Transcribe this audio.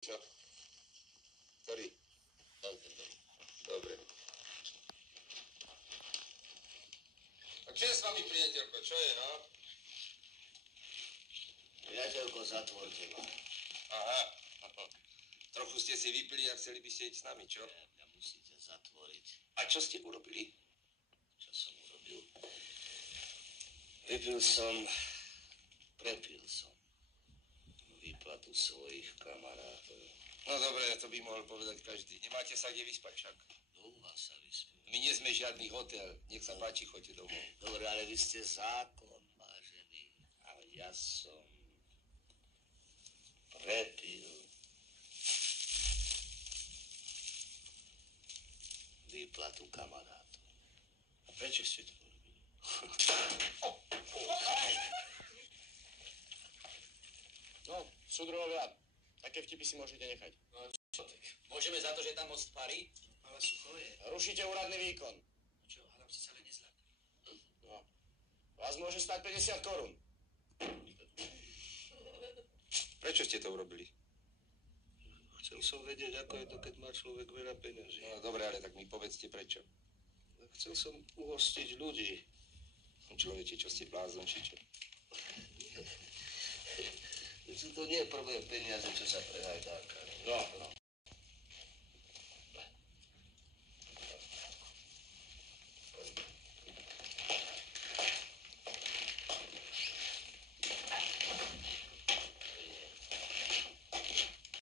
Čo? Ktorý? Dobre. A čo je s vami, priateľko? Čo je, no? Priateľko, zatvorte ma. Aha. Trochu ste si vypili a chceli by ste ísť s nami, čo? Mňa musíte zatvoriť. A čo ste urobili? Čo som urobil? Vypil som, prepil som výplatu svojich kamarátov. No dobre, to by mohol povedať každý. Nemáte sa kde vyspať však? Doma sa vyspím. My nie sme žiadny hotel. Nech sa páči, choďte domov. Dobre, ale vy ste zákon, vážený. A ja som prepil výplatu kamarátov. A prečo ste to urobili? No, súdruhovia, také vtipy si môžete nechať. No čo tak? Môžeme za to, že tam most parí? Ale sucho je. Rušíte úradný výkon. Čo, hádam si sa len nezlak. No, vás môže stať 50 korún. Prečo ste to urobili? Chcel som vedieť, ako je to, keď má človek veľa peňazí. No dobre, ale tak mi povedzte prečo. Chcel som uhostiť ľudí. Človeče, čo ste blázon, či čo? Sú to nie prvé peniaze, čo sa prehajdáka. No.